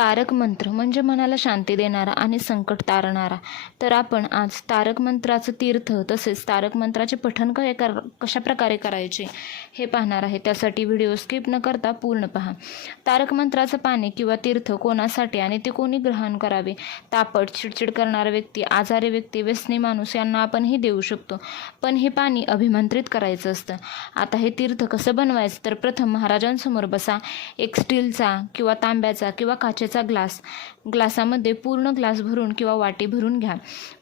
तारक मंत्र म्हणजे मनाला शांती देणारा आणि संकट तारणारा. तर आपण आज तारक मंत्राचं तीर्थ तसेच तारक मंत्राचे पठण काय कर कशा प्रकारे करायचे हे पाहणार आहे. त्यासाठी व्हिडिओ स्किप न करता पूर्ण पहा. तारक मंत्राचं पाणी किंवा तीर्थ कोणासाठी आणि ते कोणी ग्रहण करावे? तापट चिडचिड करणारा व्यक्ती आजारी व्यक्ती व्यसनी माणूस यांना आपण हे देऊ शकतो. पण हे पाणी अभिमंत्रित करायचं असतं. आता हे तीर्थ कसं बनवायचं? तर प्रथम महाराजांसमोर बसा. एक स्टीलचा किंवा तांब्याचा किंवा काचेचा ग्लास. ग्लासामध्ये पूर्ण ग्लास भरून किंवा वाटी भरून घ्या.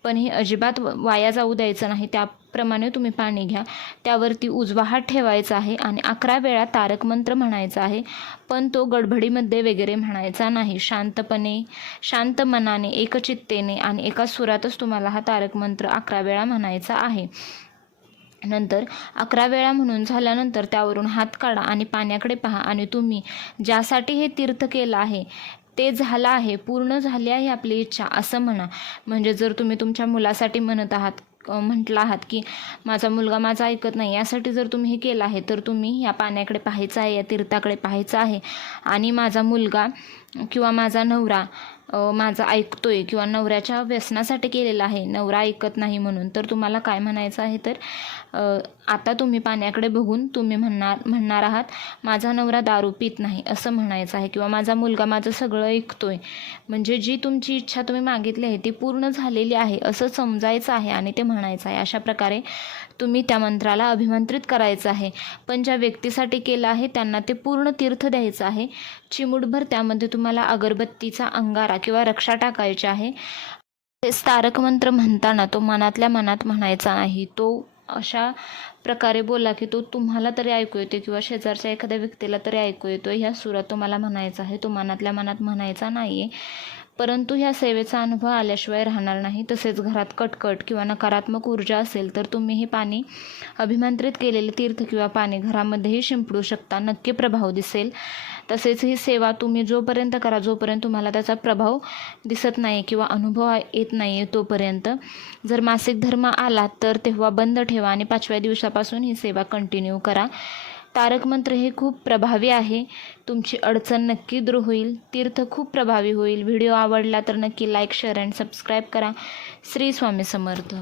पण हे अजिबात वाया जाऊ द्यायचं नाही. त्याप्रमाणे तुम्ही पाणी घ्या. त्यावरती उजवा हात ठेवायचा आहे आणि अकरा वेळा तारक मंत्र म्हणायचा आहे. पण तो गडबडीमध्ये वगैरे म्हणायचा नाही. शांतपणे शांत मनाने एकचित्तेने आणि एका सुरातच तुम्हाला हा तारक मंत्र अकरा वेळा म्हणायचा आहे. नंतर अकरा वेळा म्हणून झाल्यानंतर त्यावरून हात काढा आणि पाण्याकडे पहा आणि तुम्ही ज्यासाठी हे तीर्थ केलं आहे ते झालं आहे पूर्ण झाली आहे आपली इच्छा असं म्हणा. म्हणजे जर तुम्ही तुमच्या मुलासाठी म्हणत आहात म्हटलं आहात की माझा मुलगा माझा ऐकत नाही यासाठी जर तुम्ही हे केलं आहे तर तुम्ही या पाण्याकडे पाहायचं आहे या तीर्थाकडे पाहायचं आहे. आणि माझा मुलगा किंवा माझा नवरा माझा ऐकतोय किंवा नवऱ्याच्या व्यसनासाठी केलेला आहे नवरा ऐकत नाही म्हणून तर तुम्हाला काय म्हणायचं आहे तर आता तुम्ही पाण्याकडे बघून तुम्ही म्हणणार म्हणणार आहात माझा नवरा दारू पित नाही असं म्हणायचं आहे किंवा माझा मुलगा माझं सगळं ऐकतोय. म्हणजे जी तुमची इच्छा तुम्ही मागितली आहे ती पूर्ण झालेली आहे असं समजायचं आहे आणि ते म्हणायचं आहे. अशा प्रकारे तुम्ही त्या मंत्राला अभिमंत्रित करायचं आहे. पण ज्या व्यक्तीसाठी केलं आहे त्यांना ते पूर्ण तीर्थ द्यायचं आहे. चिमूटभर त्यामध्ये तुम्हाला अगरबत्तीचा अंगारा किंवा रक्षा टाकायची आहे. तेच तारक मंत्र म्हणताना तो मनातल्या मनात म्हणायचा नाही तो अशा प्रकारे बोला की तो तुम्हाला तरी ऐकू येतो किंवा शेजारच्या एखाद्या व्यक्तीला तरी ऐकू येतो ह्या सुरात तुम्हाला म्हणायचा आहे. तो मनातल्या मनात म्हणायचा नाही आहे परंतु ह्या सेवेचा अनुभव आल्याशिवाय राहणार नाही. तसेच घरात कटकट किंवा नकारात्मक ऊर्जा असेल तर तुम्ही हे पाणी अभिमंत्रित केलेले तीर्थ किंवा पाणी घरामध्येही शिंपडू शकता. नक्की प्रभाव दिसेल. तसेच ही सेवा तुम्ही जोपर्यंत करा जोपर्यंत तुम्हाला त्याचा प्रभाव दिसत नाही किंवा अनुभव येत नाही आहे तोपर्यंत. जर मासिक धर्म आला तर तेव्हा बंद ठेवा आणि पाचव्या दिवसापासून ही सेवा कंटिन्यू करा. तारक मंत्र हे खूप प्रभावी आहे. तुमची अडचण नक्की दूर होईल. तीर्थ खूप प्रभावी होईल. व्हिडिओ आवडला तर नक्की लाईक शेअर अँड सबस्क्राईब करा. श्री स्वामी समर्थ.